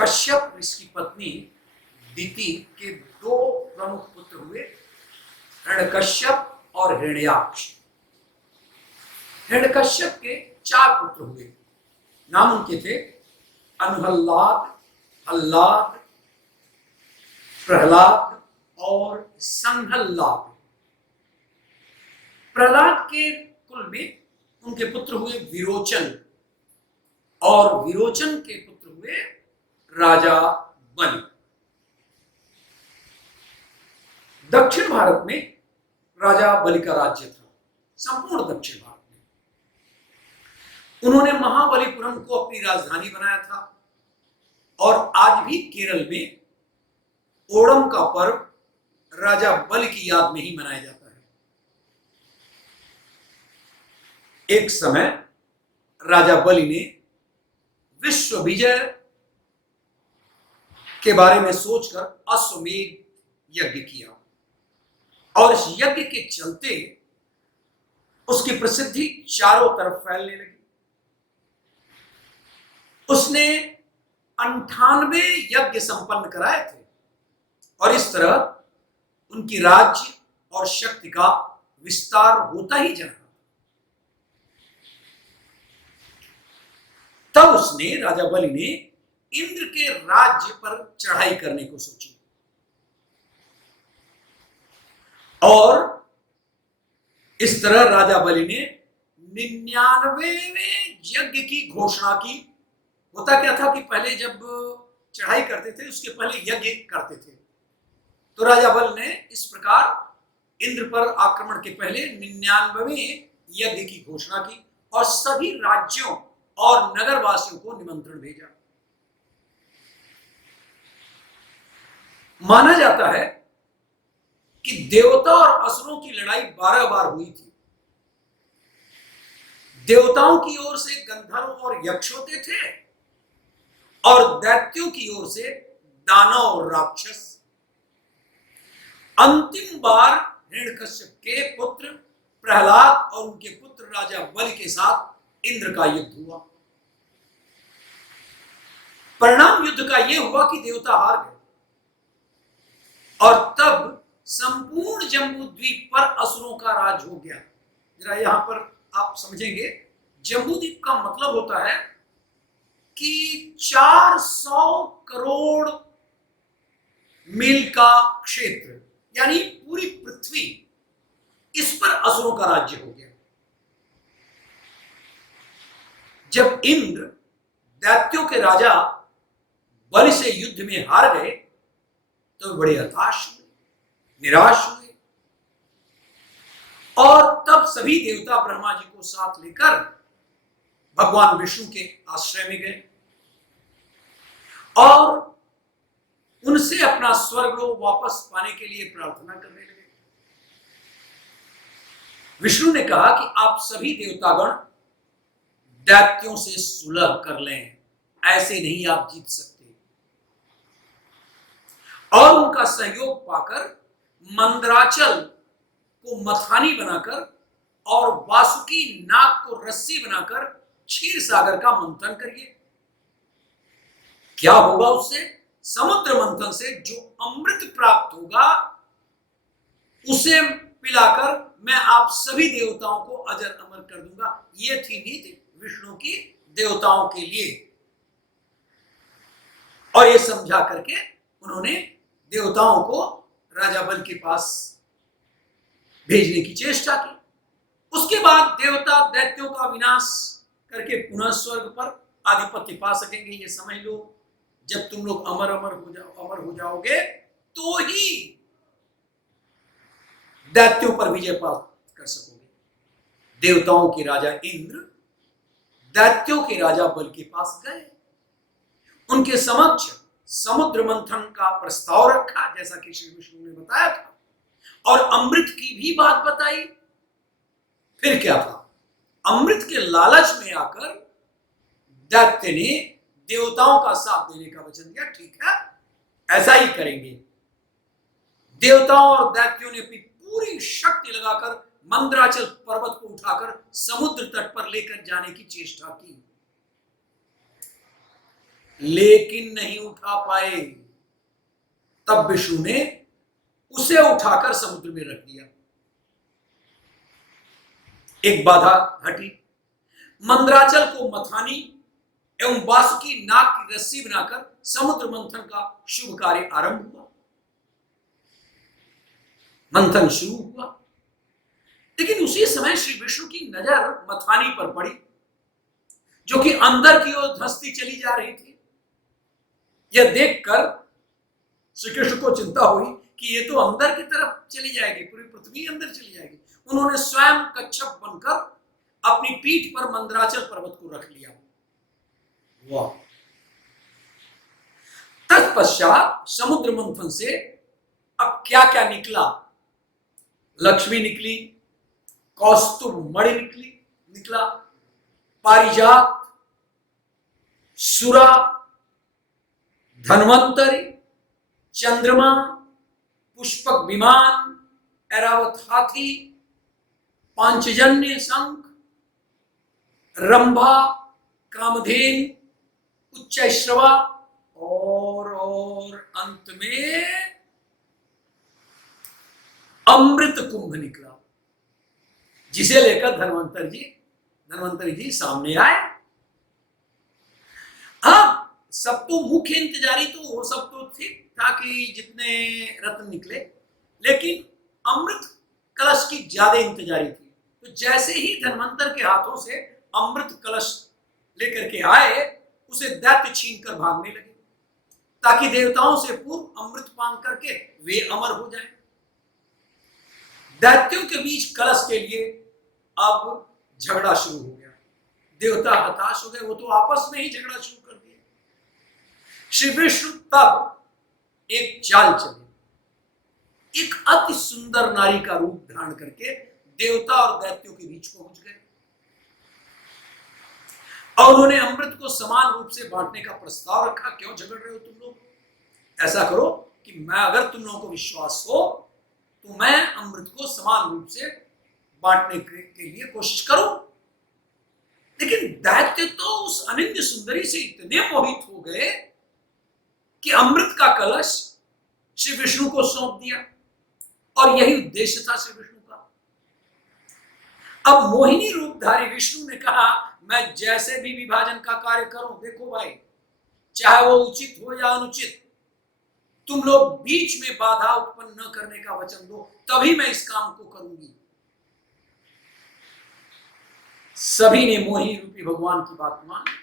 कश्यप इसकी पत्नी दिति के दो प्रमुख पुत्र हुए, हिरण्यकश्यप और हिरण्याक्ष। हिरण्यकश्यप के 4 पुत्र हुए। नाम उनके थे अनुहल्लाद, हल्लाद, प्रहलाद और संहल्लाद। प्रहलाद के कुल में उनके पुत्र हुए विरोचन, और विरोचन के पुत्र हुए राजा बलि। दक्षिण भारत में राजा बलि का राज्य था, संपूर्ण दक्षिण भारत में। उन्होंने महाबलीपुरम को अपनी राजधानी बनाया था, और आज भी केरल में ओणम का पर्व राजा बलि की याद में ही मनाया जाता है। एक समय राजा बलि ने विश्व विजय के बारे में सोचकर अश्वमेध यज्ञ किया, और इस यज्ञ के चलते उसकी प्रसिद्धि चारों तरफ फैलने लगी। उसने 98 यज्ञ संपन्न कराए थे, और इस तरह उनकी राज्य और शक्ति का विस्तार होता ही जा रहा। तब उसने, राजा बलि ने, इंद्र के राज्य पर चढ़ाई करने को सोची, और इस तरह राजा बलि ने 99वें यज्ञ की घोषणा की। होता क्या था कि पहले जब चढ़ाई करते थे उसके पहले यज्ञ करते थे, तो राजा बलि ने इस प्रकार इंद्र पर आक्रमण के पहले 99वें यज्ञ की घोषणा की, और सभी राज्यों और नगरवासियों को निमंत्रण भेजा। माना जाता है कि देवता और असुरों की लड़ाई 12 बार हुई थी। देवताओं की ओर से गंधर्व और यक्ष होते थे, और दैत्यों की ओर से दानव और राक्षस। अंतिम बार हिरण्यकश्यप के पुत्र प्रहलाद और उनके पुत्र राजा बलि के साथ इंद्र का युद्ध हुआ। परिणाम युद्ध का यह हुआ कि देवता हार गए, और तब संपूर्ण जम्बू द्वीप पर असुरों का राज हो गया। जरा यहां पर आप समझेंगे, जम्बू द्वीप का मतलब होता है कि 400 करोड़ मील का क्षेत्र, यानी पूरी पृथ्वी, इस पर असुरों का राज्य हो गया। जब इंद्र दैत्यों के राजा बलि से युद्ध में हार गए तो बड़े हताश हुए, निराश हुए, और तब सभी देवता ब्रह्मा जी को साथ लेकर भगवान विष्णु के आश्रय में गए, और उनसे अपना स्वर्गलोक वापस पाने के लिए प्रार्थना करने लगे। विष्णु ने कहा कि आप सभी देवतागण दैत्यों से सुलह कर लें, ऐसे नहीं आप जीत सकते। और उनका सहयोग पाकर मंदराचल को मथानी बनाकर और वासुकी नाग को रस्सी बनाकर क्षीर सागर का मंथन करिए। क्या होगा उससे? समुद्र मंथन से जो अमृत प्राप्त होगा उसे पिलाकर मैं आप सभी देवताओं को अजर अमर कर दूंगा। यह थी नीति विष्णु की देवताओं के लिए, और यह समझा करके उन्होंने देवताओं को राजा बलि के पास भेजने की चेष्टा की। उसके बाद देवता दैत्यों का विनाश करके पुनः स्वर्ग पर आधिपत्य पा सकेंगे। ये समझ लो, जब तुम लोग अमर हो जाओगे तो ही दैत्यों पर विजय प्राप्त कर सकोगे। देवताओं के राजा इंद्र दैत्यों के राजा बलि के पास गए, उनके समक्ष समुद्र मंथन का प्रस्ताव रखा, जैसा कि श्री विष्णु ने बताया था, और अमृत की भी बात बताई। फिर क्या था? अमृत के लालच में आकर दैत्य ने देवताओं का साथ देने का वचन दिया। ठीक है, ऐसा ही करेंगे। देवताओं और दैत्यों ने अपनी पूरी शक्ति लगाकर मंदराचल पर्वत को उठाकर समुद्र तट पर लेकर जाने की चेष्टा की, लेकिन नहीं उठा पाए। तब विष्णु ने उसे उठाकर समुद्र में रख दिया। एक बाधा हटी। मंदराचल को मथानी एवं बासुकी नाग की रस्सी बनाकर समुद्र मंथन का शुभ कार्य आरंभ हुआ। मंथन शुरू हुआ, लेकिन उसी समय श्री विष्णु की नजर मथानी पर पड़ी, जो कि अंदर की ओर धंसती चली जा रही थी। यह देखकर श्री कृष्ण को चिंता हुई कि ये तो अंदर की तरफ चली जाएगी, पूरी पृथ्वी अंदर चली जाएगी। उन्होंने स्वयं कच्छप बनकर अपनी पीठ पर मंदराचल पर्वत को रख लिया। वाह! तत्पश्चात समुद्र मंथन से अब क्या क्या निकला? लक्ष्मी निकली, कौस्तुभ मणि निकला, पारिजात, सुरा, धन्वंतरी, चंद्रमा, पुष्पक विमान, ऐरावत हाथी, पांचजन्य शंख, रंभा, कामधेन, उच्चैश्रवा और अंत में अमृत कुंभ निकला, जिसे लेकर धन्वंतरी जी सामने आए। अब सब तो मुख्य इंतजारी तो वो सब तो ठीक था कि जितने रत्न निकले, लेकिन अमृत कलश की ज्यादा इंतजारी थी। तो जैसे ही धन्वंतर के हाथों से अमृत कलश लेकर के आए, उसे दैत्य छीनकर भागने लगे, ताकि देवताओं से पूर्व अमृत पान करके वे अमर हो जाएं। दैत्यों के बीच कलश के लिए अब झगड़ा शुरू हो गया। देवता हताश हो गए, वो तो आपस में ही झगड़ा शुरू कर दिया। श्री विष्णु तब एक चाल चले, एक अति सुंदर नारी का रूप धारण करके देवता और दैत्यों के बीच पहुंच गए और उन्होंने अमृत को समान रूप से बांटने का प्रस्ताव रखा। क्यों झगड़ रहे हो तुम लोग? ऐसा करो कि मैं, अगर तुम लोगों को विश्वास हो तो मैं अमृत को समान रूप से बांटने के लिए कोशिश करो। लेकिन दैत्य तो उस अनिंद्य सुंदरी से इतने मोहित हो गए कि अमृत का कलश श्री विष्णु को सौंप दिया, और यही उद्देश्य था श्री विष्णु का। अब मोहिनी रूपधारी विष्णु ने कहा, मैं जैसे भी विभाजन का कार्य करूं, देखो भाई, चाहे वो उचित हो या अनुचित, तुम लोग बीच में बाधा उत्पन्न न करने का वचन दो, तभी मैं इस काम को करूंगी। सभी ने मोहिनी रूपी भगवान की बात मानी।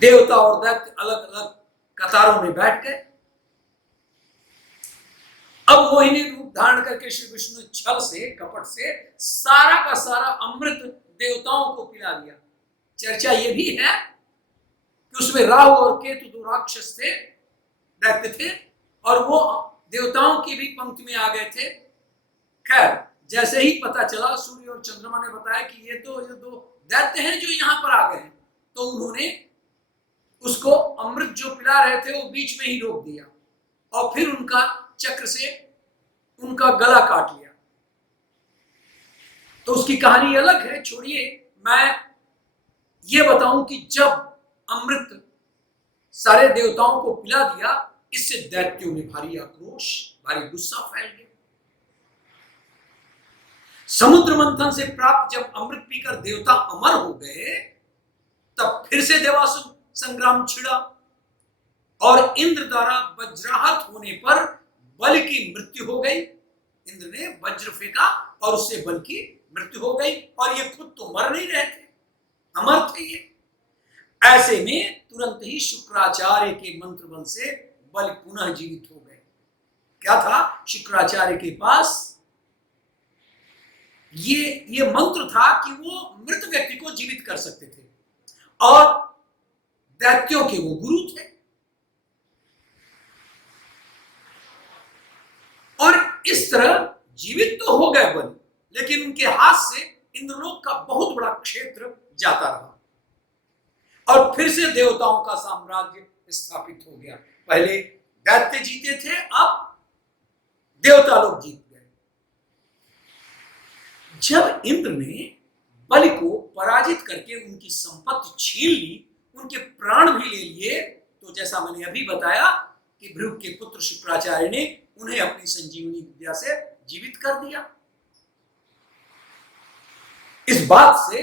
देवता और दैत्य अलग अलग कतारों में बैठ गए। अब मोहिनी रूप धारण करके श्री विष्णु छल से, कपट से सारा का सारा अमृत देवताओं को पिला दिया। चर्चा यह भी है कि उसमें राहु और केतु दो राक्षस थे, दैत्य थे, और वो देवताओं की भी पंक्ति में आ गए थे। खैर, जैसे ही पता चला, सूर्य और चंद्रमा ने बताया कि ये दो दैत्य हैं जो यहां पर आ गए हैं, तो उन्होंने उसको अमृत जो पिला रहे थे वो बीच में ही रोक दिया और फिर उनका चक्र से उनका गला काट लिया। तो उसकी कहानी अलग है, छोड़िए। मैं ये बताऊं कि जब अमृत सारे देवताओं को पिला दिया, इससे दैत्यों में भारी आक्रोश, भारी गुस्सा फैल गया। समुद्र मंथन से प्राप्त जब अमृत पीकर देवता अमर हो गए, तब फिर से देवासुर संग्राम छिड़ा और इंद्र द्वारा वज्राहत होने पर बल की मृत्यु हो गई। इंद्र ने वज्र फेंका और उससे बल की मृत्यु हो गई, और ये खुद तो मर नहीं रहे थे, अमर थे ये। ऐसे में तुरंत ही शुक्राचार्य के मंत्र बल से बल पुनः जीवित हो गए। क्या था शुक्राचार्य के पास? ये मंत्र था कि वो मृत व्यक्ति को जीवित कर सकते थे, और दैत्यों के वो गुरु थे। और इस तरह जीवित तो हो गए बल, लेकिन उनके हाथ से इंद्रलोक का बहुत बड़ा क्षेत्र जाता रहा, और फिर से देवताओं का साम्राज्य स्थापित हो गया। पहले दैत्य जीते थे, अब देवता लोग जीत गए। जब इंद्र ने बलि को पराजित करके उनकी संपत्ति छीन ली, उनके प्राण भी ले लिए, तो जैसा मैंने अभी बताया कि भृगु के पुत्र शुक्राचार्य ने उन्हें अपनी संजीवनी विद्या से जीवित कर दिया। इस बात से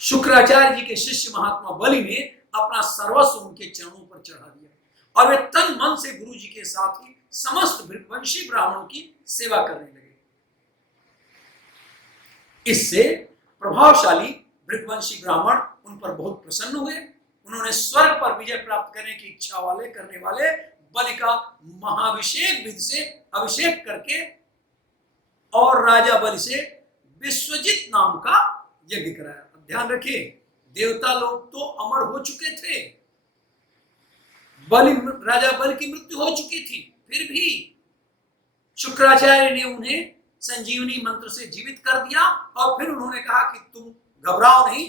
शुक्राचार्य जी के शिष्य महात्मा बलि ने अपना सर्वस्व उनके चरणों पर चढ़ा दिया और वे तन मन से गुरु जी के साथ ही समस्त भृगुवंशी ब्राह्मणों की सेवा करने लगे। इससे प्रभावशाली भृगुवंशी ब्राह्मण उन पर बहुत प्रसन्न हुए। उन्होंने स्वर्ग पर विजय प्राप्त करने की इच्छा करने वाले बलि का महाभिषेक विधि से अभिषेक करके और राजा बलि से विश्वजित नाम का यज्ञ कराया। ध्यान रखिए, देवता लोग तो अमर हो चुके थे, राजा बलि की मृत्यु हो चुकी थी, फिर भी शुक्राचार्य ने उन्हें संजीवनी मंत्र से जीवित कर दिया और फिर उन्होंने कहा कि तुम घबराओ नहीं,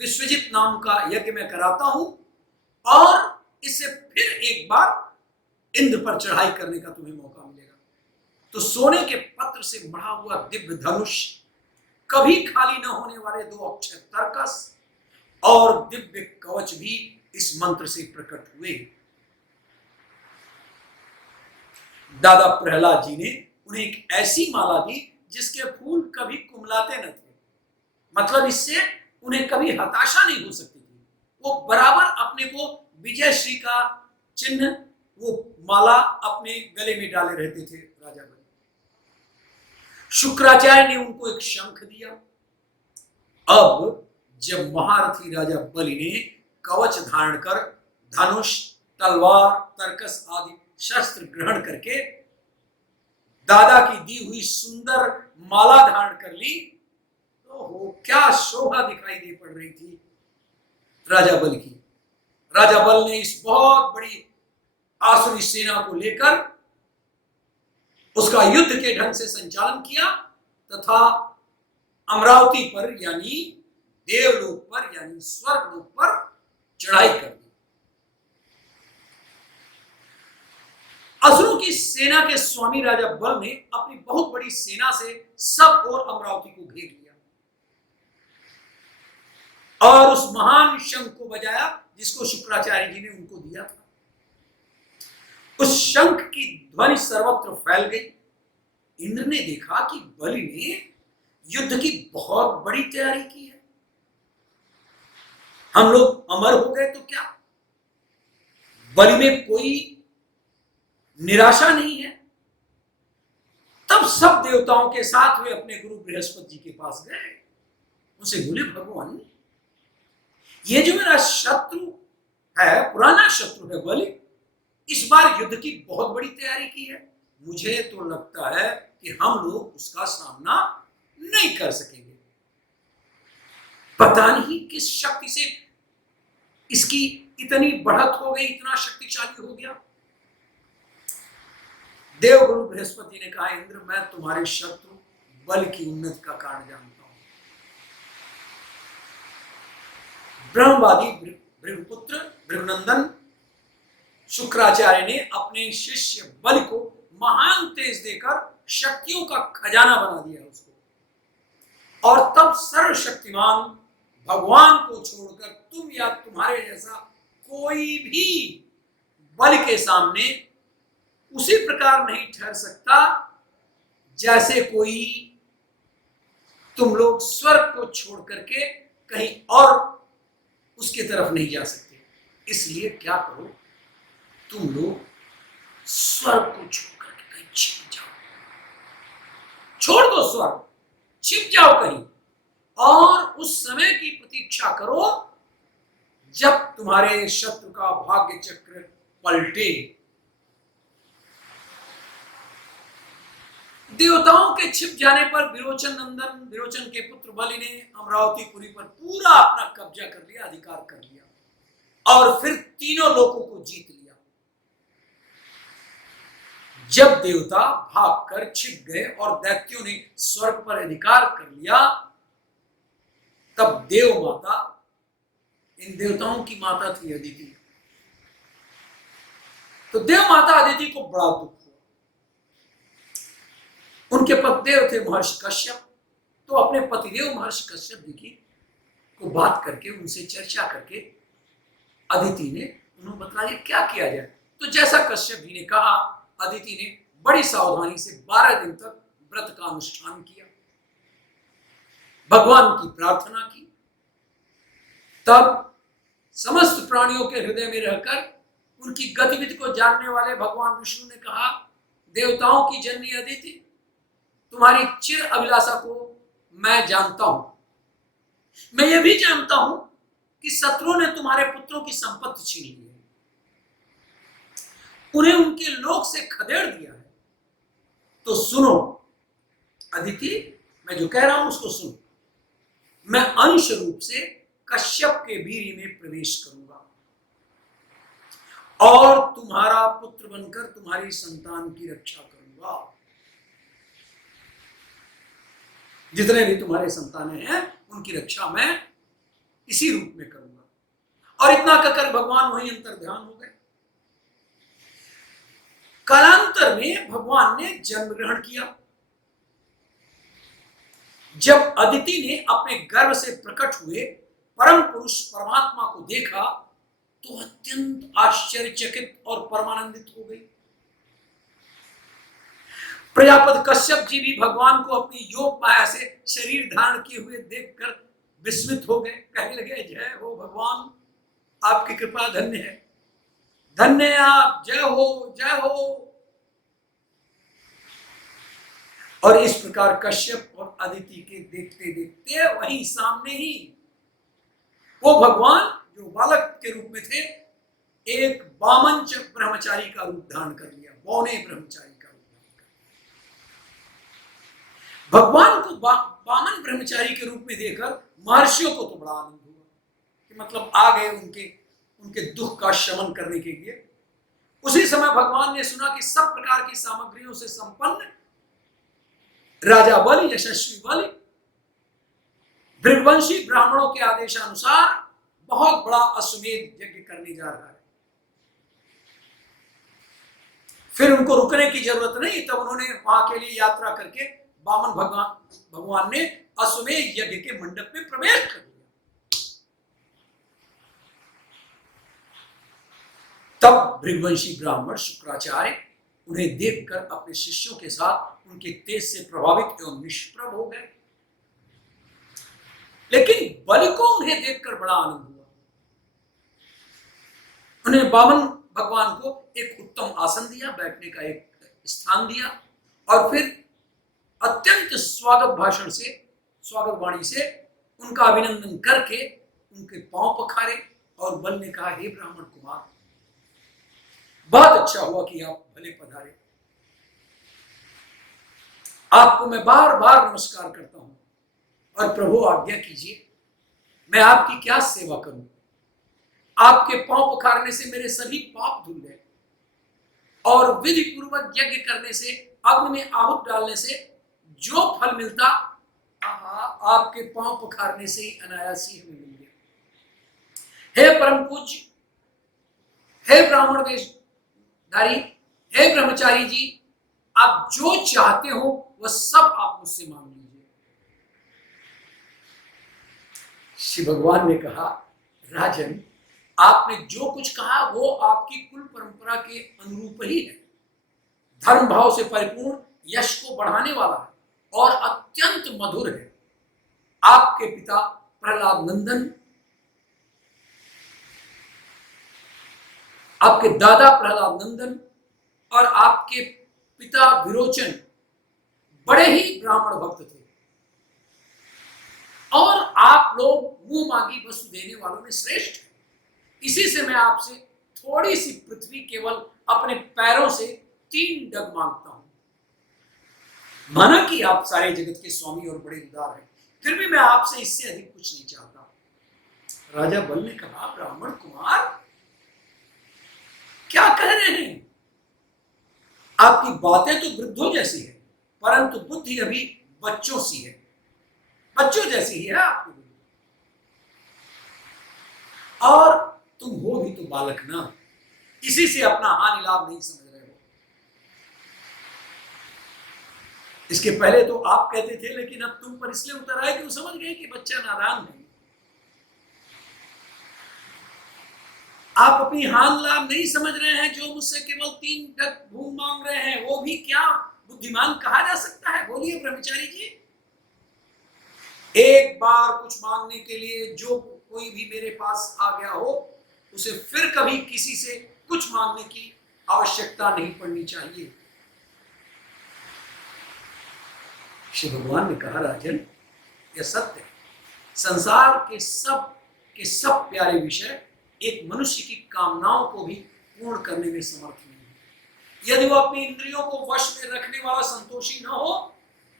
विश्वजित नाम का यज्ञ मैं कराता हूं और इससे फिर एक बार इंद्र पर चढ़ाई करने का तुम्हें मौका मिलेगा। तो सोने के पत्र से मढ़ा हुआ दिव्य धनुष, कभी खाली न होने वाले 2 अक्षर तर्कस और दिव्य कवच भी इस मंत्र से प्रकट हुए। दादा प्रहलाद जी ने उन्हें एक ऐसी माला दी जिसके फूल कभी कुमलाते न थे, मतलब इससे उन्हें कभी हताशा नहीं हो सकती थी। वो बराबर अपने को विजयश्री का चिन्ह, वो माला अपने गले में डाले रहते थे राजा बलि। शुक्राचार्य ने उनको एक शंख दिया। अब जब महारथी राजा बलि ने कवच धारण कर धनुष, तलवार, तर्कस आदि शस्त्र ग्रहण करके दादा की दी हुई सुंदर माला धारण कर ली, तो क्या शोभा दिखाई दे पड़ रही थी राजा बलि की। राजा बल ने इस बहुत बड़ी आसुरी सेना को लेकर उसका युद्ध के ढंग से संचालन किया तथा अमरावती पर यानी देवलोक पर यानी स्वर्गलोक पर चढ़ाई कर दी। असुरों की सेना के स्वामी राजा बल ने अपनी बहुत बड़ी सेना से सब ओर अमरावती को घेर लिया और उस महान शंख को बजाया जिसको शुक्राचार्य जी ने उनको दिया था। उस शंख की ध्वनि सर्वत्र फैल गई। इंद्र ने देखा कि बलि ने युद्ध की बहुत बड़ी तैयारी की है, हम लोग अमर हो गए तो क्या, बलि में कोई निराशा नहीं है। तब सब देवताओं के साथ वे अपने गुरु बृहस्पति जी के पास गए। उनसे बोले, भगवान, ये जो मेरा शत्रु है, पुराना शत्रु है बलि, इस बार युद्ध की बहुत बड़ी तैयारी की है। मुझे तो लगता है कि हम लोग उसका सामना नहीं कर सकेंगे। पता नहीं किस शक्ति से इसकी इतनी बढ़त हो गई, इतना शक्तिशाली हो गया। देवगुरु बृहस्पति ने कहा, इंद्र, मैं तुम्हारे शत्रु बल की उन्नति का कारण जानता हूं। ब्रह्मवादी भृगुपुत्र भृगुनंदन शुक्राचार्य ने अपने शिष्य बलि को महान तेज देकर शक्तियों का खजाना बना दिया उसको, और तब सर्वशक्तिमान भगवान को छोड़कर तुम या तुम्हारे जैसा कोई भी बलि के सामने उसी प्रकार नहीं ठहर सकता जैसे कोई तुम लोग स्वर्ग को छोड़ करके कहीं और उसके तरफ नहीं जा सकते। इसलिए क्या करो, तुम लोग स्वर्ग को छोड़ करके कहीं छिप जाओ, छोड़ दो स्वर्ग, छिप जाओ कहीं और उस समय की प्रतीक्षा करो जब तुम्हारे शत्रु का भाग्य चक्र पलटे। देवताओं के छिप जाने पर विरोचन के पुत्र बलि ने अमरावतीपुरी पर पूरा अपना कब्जा कर लिया, अधिकार कर लिया और फिर तीनों लोगों को जीत लिया। जब देवता भागकर छिप गए और दैत्यों ने स्वर्ग पर अधिकार कर लिया, तब देव माता, इन देवताओं की माता थी अदिति, तो देव माता अदिति को बड़ा दुख हुआ। उनके पतिदेव थे महर्षि कश्यप, तो अपने पतिदेव महर्षि कश्यप जी को बात करके, उनसे चर्चा करके अदिति ने उन्होंने बतलाया क्या किया जाए। तो जैसा कश्यप जी ने कहा, अदिति ने बड़ी सावधानी से 12 दिन तक व्रत का अनुष्ठान किया, भगवान की प्रार्थना की। तब समस्त प्राणियों के हृदय में रहकर उनकी गतिविधि को जानने वाले भगवान विष्णु ने कहा, देवताओं की जननी अदिति, तुम्हारी चिर अभिलाषा को मैं जानता हूं। मैं यह भी जानता हूं कि शत्रुओं ने तुम्हारे पुत्रों की संपत्ति छीन ली है, उन्हें उनके लोक से खदेड़ दिया है। तो सुनो अदिति, मैं जो कह रहा हूं उसको सुनो। मैं अंश रूप से कश्यप के वीर्य में प्रवेश करूंगा और तुम्हारा पुत्र बनकर तुम्हारी संतान की रक्षा करूंगा। जितने भी तुम्हारे संतानें हैं उनकी रक्षा मैं इसी रूप में करूंगा। और इतना कहकर भगवान वहीं अंतर्ध्यान हो गए। कालांतर में भगवान ने जन्म ग्रहण किया। जब अदिति ने अपने गर्भ से प्रकट हुए परम पुरुष परमात्मा को देखा तो अत्यंत आश्चर्यचकित और परमानंदित हो गई। प्रजापति कश्यप जी भी भगवान को अपनी योग माया से शरीर धारण किए हुए देखकर विस्मित हो गए। कहने लगे, जय हो भगवान, आपकी कृपा धन्य है, धन्य है आप, जय हो जय हो। और इस प्रकार कश्यप और अदिति के देखते देखते वहीं सामने ही वो भगवान जो बालक के रूप में थे, एक वामन ब्रह्मचारी का रूप धारण कर लिया, बौने ब्रह्मचारी का रूप धारण कर लिया। भगवान को वामन ब्रह्मचारी के रूप में देखकर महर्षियों को तो बड़ा आनंद हुआ कि मतलब आ गए उनके दुख का शमन करने के लिए। उसी समय भगवान ने सुना कि सब प्रकार की सामग्रियों से संपन्न राजा बलि, यशस्वी बलि, भृगवंशी ब्राह्मणों के आदेशानुसार बहुत बड़ा अश्वमेध यज्ञ करने जा रहा है। फिर उनको रुकने की जरूरत नहीं, तब उन्होंने वहां के लिए यात्रा करके वामन भगवान ने अश्वमेध यज्ञ के मंडप में प्रवेश कर दिया। तब भृगवंशी ब्राह्मण शुक्राचार्य उन्हें देखकर अपने शिष्यों के साथ उनके तेज से प्रभावित एवं निष्प्रभ हो गए। लेकिन बलि को उन्हें देखकर बड़ा आनंद हुआ। उन्हें वामन भगवान को एक उत्तम आसन दिया, बैठने का एक स्थान दिया और फिर अत्यंत स्वागत भाषण से, स्वागत वाणी से उनका अभिनंदन करके उनके पांव पखारे और बल ने कहा, हे ब्राह्मण कुमार, बहुत अच्छा हुआ कि आप भले पधारे। आपको मैं बार बार नमस्कार करता हूं और प्रभु आज्ञा कीजिए, मैं आपकी क्या सेवा करूं। आपके पांव पखारने से मेरे सभी पाप धुल गए और विधि पूर्वक यज्ञ करने से, अग्नि में आहुति डालने से जो फल मिलता, आपके पांव पखारने से ही अनायास ही हमें मिल गया। हे परम पूज्य, हे ब्राह्मण वेशधारी, हे ब्रह्मचारी जी, आप जो चाहते हो वह सब आप मुझसे मांग लीजिए। श्री भगवान ने कहा, राजन, आपने जो कुछ कहा वो आपकी कुल परंपरा के अनुरूप ही है। धर्म भाव से परिपूर्ण, यश को बढ़ाने वाला है और अत्यंत मधुर है। आपके पिता प्रहलाद नंदन, आपके दादा प्रहलाद नंदन और आपके पिता विरोचन बड़े ही ब्राह्मण भक्त थे और आप लोग मुंह मांगी वस्तु देने वालों में श्रेष्ठ हैं। इसी से मैं आपसे थोड़ी सी पृथ्वी केवल अपने पैरों से 3 डग मांगता हूं। माना कि आप सारे जगत के स्वामी और बड़े उदार हैं, फिर भी मैं आपसे इससे अधिक कुछ नहीं चाहता। राजा बल ने कहा, ब्राह्मण कुमार, क्या कह रहे हैं? आपकी बातें तो वृद्धों जैसी है, परंतु बुद्धि अभी बच्चों सी है, बच्चों जैसी ही है आपकी बुद्धि। और तुम हो भी तो बालक ना, इसी से अपना हानि लाभ नहीं समझ रहे हो। इसके पहले तो आप कहते थे, लेकिन अब तुम पर इसलिए उतर आए कि वो समझ गए कि बच्चा नादान नहीं। आप अपनी हान लाभ नहीं समझ रहे हैं, जो मुझसे केवल 3 गज भूमि मांग रहे हैं, वो भी क्या बुद्धिमान कहा जा सकता है? बोलिए ब्रह्मचारी जी। एक बार कुछ मांगने के लिए जो कोई भी मेरे पास आ गया हो, उसे फिर कभी किसी से कुछ मांगने की आवश्यकता नहीं पड़नी चाहिए। श्री भगवान ने कहा, राजन यह सत्य है, संसार के सब प्यारे विषय एक मनुष्य की कामनाओं को भी पूर्ण करने में समर्थ नहीं है। यदि वो अपनी इंद्रियों को वश में रखने वाला संतोषी न हो,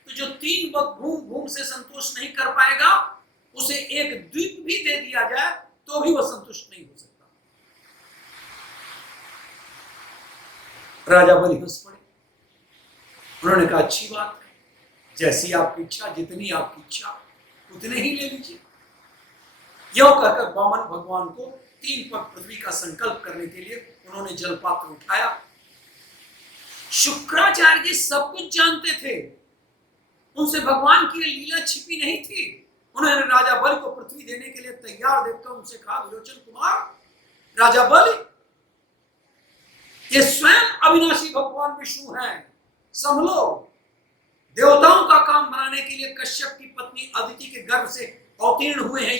तो जो 3 वक्त घूम से संतोष नहीं कर पाएगा, उसे एक द्वीप भी दे दिया जाए तो भी वह संतुष्ट नहीं हो सकता। राजा बलि हंस पड़े। उन्होंने कहा, अच्छी बात है, जैसी आपकी इच्छा, जितनी आपकी इच्छा उतने ही ले लीजिए। यह कहकर वामन भगवान को 3 पग पृथ्वी का संकल्प करने के लिए उन्होंने जलपात्र उठाया। शुक्राचार्य जी सब कुछ जानते थे, उनसे भगवान की लीला छिपी नहीं थी। उन्होंने राजा बलि को पृथ्वी देने के लिए तैयार देखकर उनसे कहा, विरोचन कुमार, राजा बलि, ये स्वयं अविनाशी भगवान विष्णु हैं, संभलो। देवताओं का काम बनाने के लिए कश्यप की पत्नी अदिति के गर्भ से अवतीर्ण हुए हैं।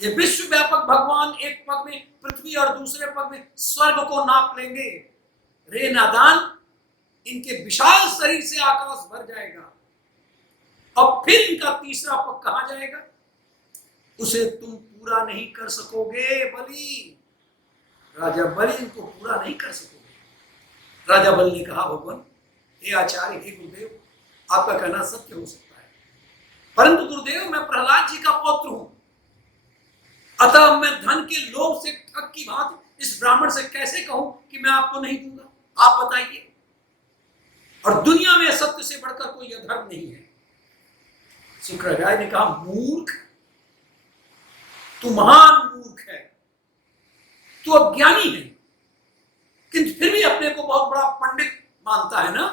ये विश्व व्यापक भगवान एक पग में पृथ्वी और दूसरे पग में स्वर्ग को नाप लेंगे। रे नादान, इनके विशाल शरीर से आकाश भर जाएगा, अब फिर इनका तीसरा पग कहां जाएगा? उसे तुम पूरा नहीं कर सकोगे बलि। राजा बलि इनको पूरा नहीं कर सकोगे। राजा बलि ने कहा, भगवान, हे आचार्य, हे गुरुदेव, आपका कहना सत्य हो सकता है, परंतु गुरुदेव, मैं प्रहलाद जी का पौत्र हूं, अतः मैं धन के लोभ से ठग की भांति इस ब्राह्मण से कैसे कहूं कि मैं आपको नहीं दूंगा? आप बताइए। और दुनिया में सत्य से बढ़कर कोई अधर्म नहीं है। शुक्राचार्य ने कहा, मूर्ख, तू महान मूर्ख है, तू अज्ञानी है, किंतु फिर भी अपने को बहुत बड़ा पंडित मानता है ना।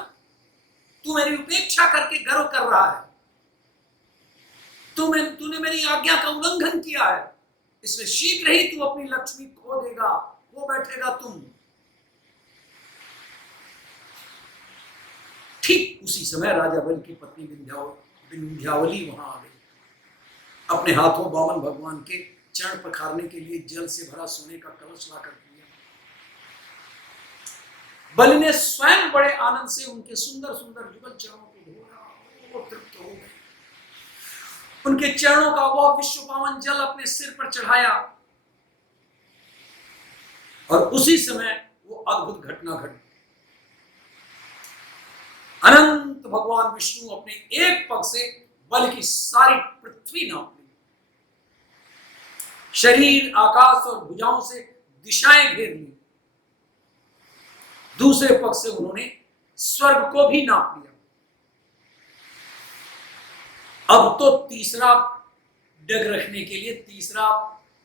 तू मेरी उपेक्षा करके गर्व कर रहा है, तूने मेरी आज्ञा का उल्लंघन किया है, इसलिए शीघ्र ही तू अपनी लक्ष्मी खो देगा, वो बैठेगा तुम। ठीक उसी समय राजा बलि की पत्नी विंध्यावली वहां आ गई। अपने हाथों वामन भगवान के चरण पखारने के लिए जल से भरा सोने का कलश लाकर दिया। बलि ने स्वयं बड़े आनंद से उनके सुंदर सुंदर युगल चरणों को धोया, वो तृप्त हो गए। उनके चरणों का वह विश्व पावन जल अपने सिर पर चढ़ाया, और उसी समय वो अद्भुत घटना घटी। अनंत भगवान विष्णु अपने एक पग से बलि की सारी पृथ्वी नाप ली। शरीर, आकाश और भुजाओं से दिशाएं घेर ली। दूसरे पग से उन्होंने स्वर्ग को भी नाप लिया। अब तो तीसरा डग रखने के लिए, तीसरा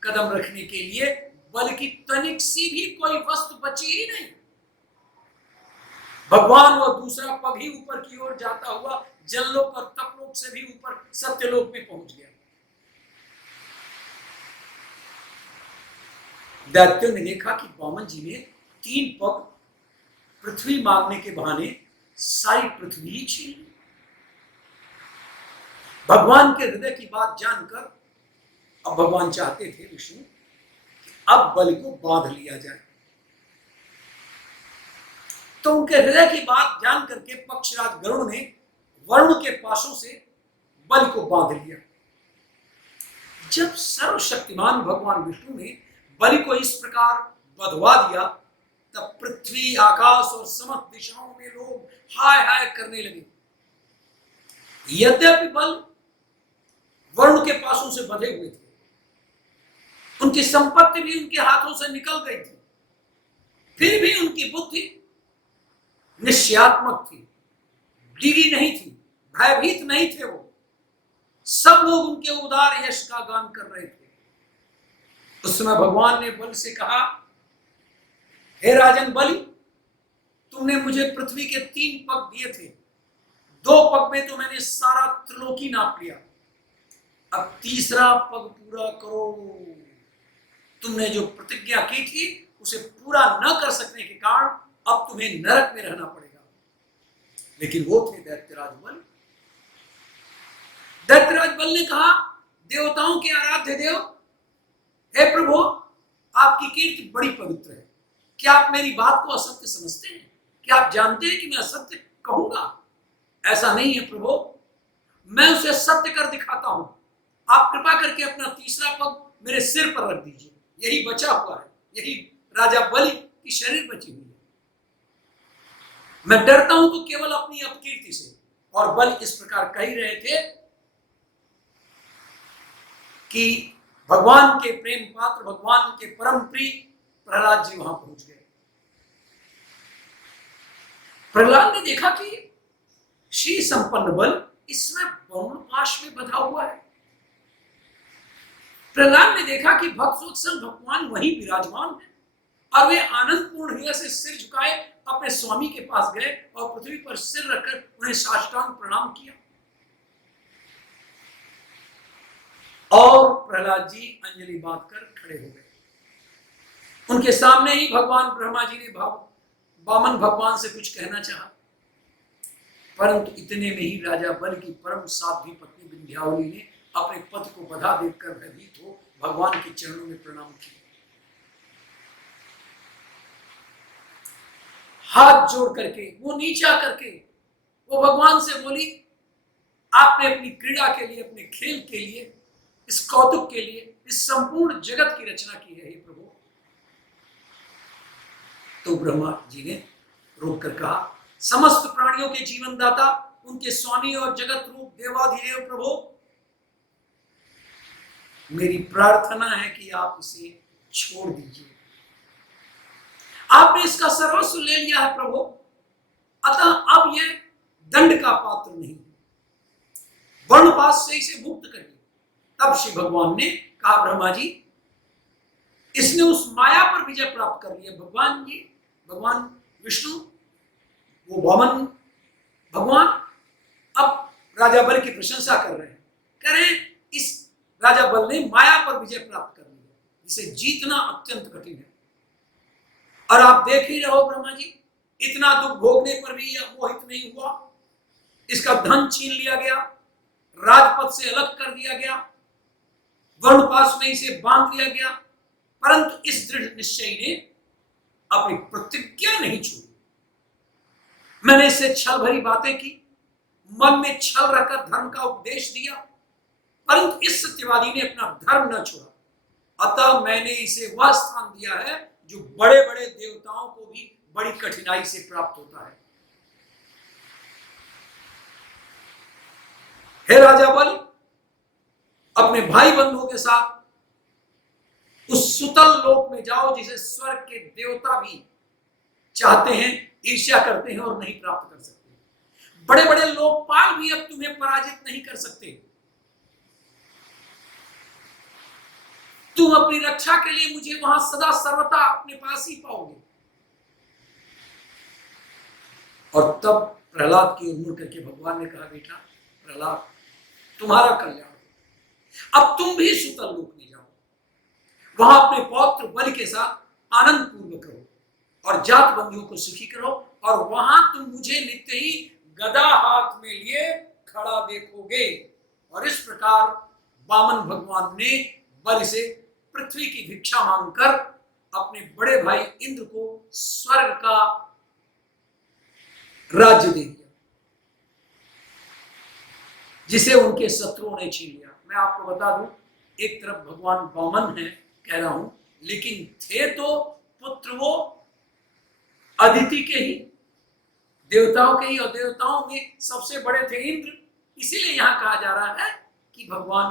कदम रखने के लिए बलि की तनिक सी भी कोई वस्तु बची ही नहीं। भगवान वो दूसरा पग ही ऊपर की ओर जाता हुआ जललोक और तपलोक से भी ऊपर सत्यलोक में पहुंच गया। दैत्यों ने देखा कि वामन जी ने 3 पग पृथ्वी मांगने के बहाने सारी पृथ्वी ही छीन ली। भगवान के हृदय की बात जानकर अब भगवान चाहते थे विष्णु कि अब बलि को बांध लिया जाए। तो उनके हृदय की बात जान करके पक्षराज गरुड़ ने वरुण के पाशों से बलि को बांध लिया। जब सर्वशक्तिमान भगवान विष्णु ने बलि को इस प्रकार बंधवा दिया, तब पृथ्वी, आकाश और समस्त दिशाओं में लोग हाय हाय करने लगे। यद्यपि बल वरुण के पासों से बंधे हुए थे, उनकी संपत्ति भी उनके हाथों से निकल गई थी, फिर भी उनकी बुद्धि निश्चयात्मक थी, डिगी नहीं थी, भयभीत नहीं थे। वो सब लोग उनके उदार यश का गान कर रहे थे। उस समय भगवान ने बलि से कहा, हे राजन बलि, तुमने मुझे पृथ्वी के 3 पग दिए थे, 2 पग में तो मैंने सारा त्रिलोकी नाप लिया, अब तीसरा पग पूरा करो। तुमने जो प्रतिज्ञा की थी उसे पूरा न कर सकने के कारण अब तुम्हें नरक में रहना पड़ेगा। लेकिन वो थे दैत्यराज बल। दैत्यराज बल ने कहा, देवताओं के आराध्य देव, हे प्रभु, आपकी कीर्ति बड़ी पवित्र है। क्या आप मेरी बात को असत्य समझते हैं? क्या आप जानते हैं कि मैं असत्य कहूंगा? ऐसा नहीं है प्रभु, मैं उसे सत्य कर दिखाता हूं। आप कृपा करके अपना तीसरा पग मेरे सिर पर रख दीजिए। यही बचा हुआ है, यही राजा बलि की शरीर बची हुई है। मैं डरता हूं तो केवल अपनी अपकीर्ति से। और बल इस प्रकार कह ही रहे थे कि भगवान के प्रेम पात्र, भगवान के परम प्रिय प्रहलाद जी वहां पहुंच गए। प्रहलाद ने देखा कि श्री संपन्न बल इसमें वरुण पाश में बंधा हुआ है। प्रहलाद ने देखा कि भक्तवत्सल भगवान वहीं विराजमान है और वे आनंद पूर्ण हृदय से सिर झुकाए अपने स्वामी के पास गए और पृथ्वी पर सिर रखकर उन्हें साष्टांग प्रणाम किया। और प्रहलाद जी अंजलि बांधकर खड़े हो गए। उनके सामने ही भगवान ब्रह्मा जी ने वामन भगवान से कुछ कहना चाहा, परंतु इतने में ही राजा बल की परम साध्वी पत्नी विंध्यावली ने अपने पति को बधा देखकर भयभीत हो भगवान के चरणों में प्रणाम किया। हाथ जोड़ करके, वो नीचा करके वो भगवान से बोली, आपने अपनी क्रीड़ा के लिए, अपने खेल के लिए, इस कौतुक के लिए इस संपूर्ण जगत की रचना की है, हे प्रभु। तो ब्रह्मा जी ने रोक कर कहा, समस्त प्राणियों के जीवन दाता, उनके स्वामी और जगत रूप देवाधिदेव प्रभु, मेरी प्रार्थना है कि आप इसे छोड़ दीजिए। आपने इसका सर्वस्व ले लिया है प्रभु, अतः अब यह दंड का पात्र नहीं, वर्णपाश से इसे मुक्त करिए। तब श्री भगवान ने कहा, ब्रह्मा जी, इसने उस माया पर विजय प्राप्त कर लिया। भगवान जी, भगवान विष्णु, वो वामन भगवान अब राजा बल की प्रशंसा कर रहे हैं, कह रहे हैं इस राजा बल ने माया पर विजय प्राप्त कर लिया, जिसे जीतना अत्यंत कठिन है। और आप देख ही रहो ब्रह्मा जी, इतना दुख भोगने पर भी यह मोहित नहीं हुआ। इसका धन छीन लिया गया, राजपद से अलग कर दिया गया, वर्णपाश में इसे बांध लिया गया, परंतु इस दृढ़ निश्चय ने अपनी प्रतिज्ञा नहीं छोड़ी। मैंने इससे छल भरी बातें की, मन में छल रखकर धर्म का उपदेश दिया, परंतु इस सत्यवादी ने अपना धर्म न छोड़ा। अतः मैंने इसे वह स्थान दिया है जो बड़े बड़े देवताओं को भी बड़ी कठिनाई से प्राप्त होता है। हे राजा बल, अपने भाई बंधुओं के साथ उस सुतल लोक में जाओ जिसे स्वर्ग के देवता भी चाहते हैं, ईर्ष्या करते हैं और नहीं प्राप्त कर सकते। बड़े बड़े लोकपाल भी अब तुम्हें पराजित नहीं कर सकते। तुम अपनी रक्षा के लिए मुझे वहां सदा सर्वथा अपने पास ही पाओगे। और तब प्रहलाद की ओर मुड़ करके भगवान ने कहा, बेटा प्रहलाद, तुम्हारा कल्याण हो, अब तुम भी सुतल लोक में जाओ, वहां अपने पौत्र बलि के साथ आनंद पूर्वक रहो और जात बंधुओं को सुखी करो, और वहां तुम मुझे नित्य ही गदा हाथ में लिए खड़ा देखोगे। और इस प्रकार वामन भगवान ने बलि से पृथ्वी की भिक्षा मांगकर अपने बड़े भाई इंद्र को स्वर्ग का राज्य दे दिया, जिसे उनके शत्रुओं ने छीन लिया। मैं आपको बता दूं, एक तरफ भगवान वामन है कह रहा हूं, लेकिन थे तो पुत्र वो अदिति के ही, देवताओं के ही, और देवताओं में सबसे बड़े थे इंद्र। इसीलिए यहां कहा जा रहा है कि भगवान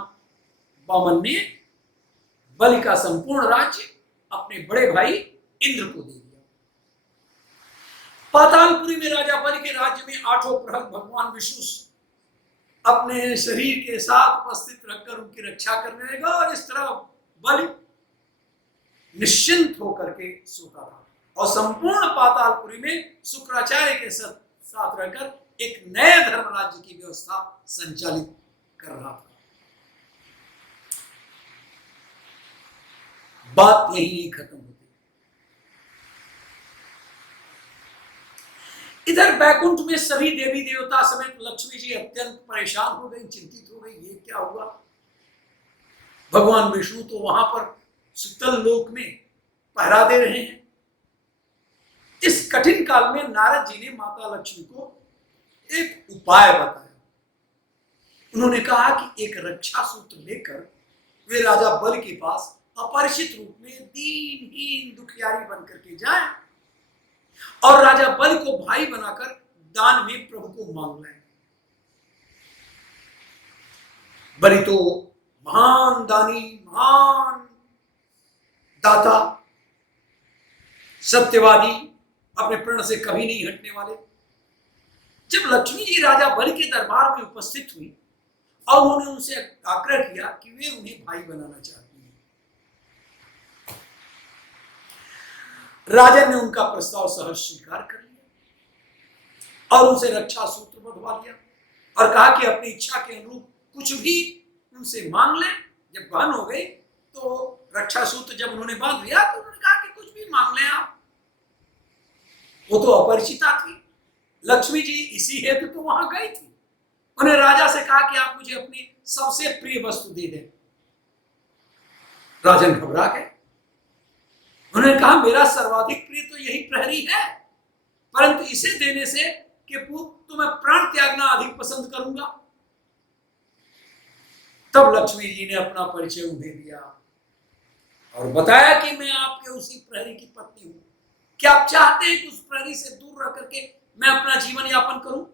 वामन ने बलि का संपूर्ण राज्य अपने बड़े भाई इंद्र को दे दिया। पातालपुरी में राजा बलि के राज्य में 8 प्रहर भगवान विष्णु अपने शरीर के साथ उपस्थित रखकर उनकी रक्षा करने लगा, और इस तरह बलि निश्चिंत होकर के सोता था और संपूर्ण पातालपुरी में शुक्राचार्य के साथ रहकर एक नए धर्म राज्य की व्यवस्था संचालित कर रहा था। बात यही खत्म होती। इधर बैकुंठ में सभी देवी देवता समेत लक्ष्मी जी अत्यंत परेशान हो गई, चिंतित हो गई, ये क्या हुआ। भगवान विष्णु तो वहां पर शीतल लोक में पहरा दे रहे हैं। इस कठिन काल में नारद जी ने माता लक्ष्मी को एक उपाय बताया। उन्होंने कहा कि एक रक्षा सूत्र लेकर वे राजा बल के पास अपरिचित रूप में दीनहीन दुखियारी बनकर के जाएं और राजा बल को भाई बनाकर दान में प्रभु को मांग लें। बलि तो महान दानी, महान दाता, सत्यवादी, अपने प्रण से कभी नहीं हटने वाले। जब लक्ष्मी जी राजा बलि के दरबार में उपस्थित हुई और उन्होंने उनसे आग्रह किया कि वे उन्हें भाई बनाना चाहती हैं, राजा ने उनका प्रस्ताव सहर्ष स्वीकार कर लिया और उनसे रक्षा सूत्र बंधवा लिया और कहा कि अपनी इच्छा के अनुरूप कुछ भी उनसे मांग लें। जब बहन हो गई तो रक्षा सूत्र जब उन्होंने बांध लिया तो उन्होंने कहा कि कुछ भी मांग लें आप। वो तो अपरिचिता थी, लक्ष्मी जी इसी हेतु तो वहां गई थी। उन्हें राजा से कहा कि आप मुझे अपनी सबसे प्रिय वस्तु दे दें। राजन घबरा गए। उन्होंने कहा मेरा सर्वाधिक प्रिय तो यही प्रहरी है, परंतु इसे देने से कि पूर्व तो मैं प्राण त्यागना अधिक पसंद करूंगा। तब लक्ष्मी जी ने अपना परिचय उन्हें दिया और बताया कि मैं आपके उसी प्रहरी की पत्नी हूं। क्या आप चाहते हैं कि उस प्रहरी से दूर रह करके मैं अपना जीवन यापन करूं?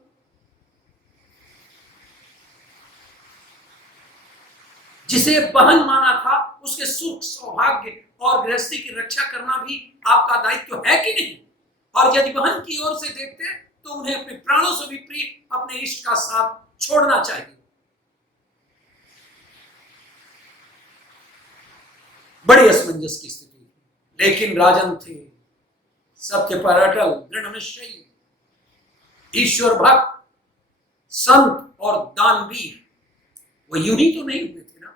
जिसे बहन माना था उसके सुख, सौभाग्य और गृहस्थी की रक्षा करना भी आपका दायित्व है कि नहीं? और यदि बहन की ओर से देखते तो उन्हें अपने प्राणों से भी प्रिय अपने इष्ट का साथ छोड़ना चाहिए। बड़ी असमंजस की स्थिति, लेकिन राजन थे सत्य पर अटल, दृढ़ निश्चयी, ईश्वर भक्त, संत और दानवीर। वो यूं ही तो नहीं हुए थे ना।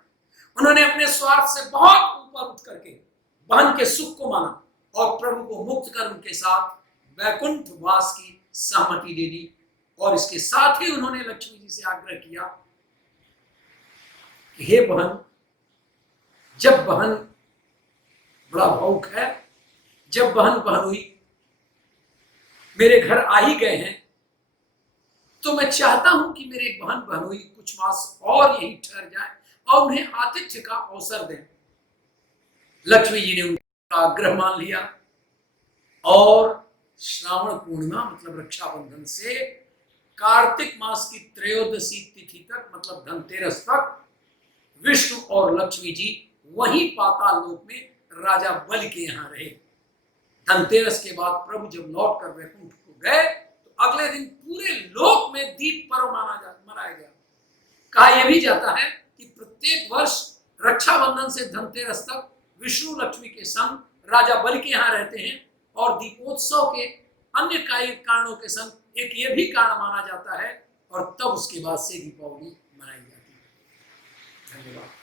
उन्होंने अपने स्वार्थ से बहुत ऊपर उठ करके बहन के सुख को माना और प्रभु को मुक्त कर उनके साथ वैकुंठ वास की सहमति दे दी। और इसके साथ ही उन्होंने लक्ष्मी जी से आग्रह किया कि हे बहन, जब बहन बड़ा भावुक है, जब बहन बहनोई मेरे घर आ ही गए हैं तो मैं चाहता हूं कि मेरे बहन बहनोई कुछ मास और यहीं ठहर जाए और उन्हें आतिथ्य का अवसर दें। लक्ष्मी जी ने उनका आग्रह मान लिया और श्रावण पूर्णिमा मतलब रक्षाबंधन से कार्तिक मास की त्रयोदशी तिथि तक मतलब धनतेरस तक विष्णु और लक्ष्मी जी वहीं पाताल लोक में राजा बलि के यहां रहे। धनतेरस के बाद प्रभु जब लौट कर वैकुंठ को गए तो अगले दिन पूरे लोक में दीप पर्व मनाया गया। कहा यह भी जाता है कि प्रत्येक वर्ष रक्षाबंधन से धनतेरस तक विष्णु लक्ष्मी के संग राजा बलि के यहाँ रहते हैं और दीपोत्सव के अन्य कारणों के संग एक ये भी कारण माना जाता है और तब उसके बाद से दीपावली मनाई जाती है। धन्यवाद।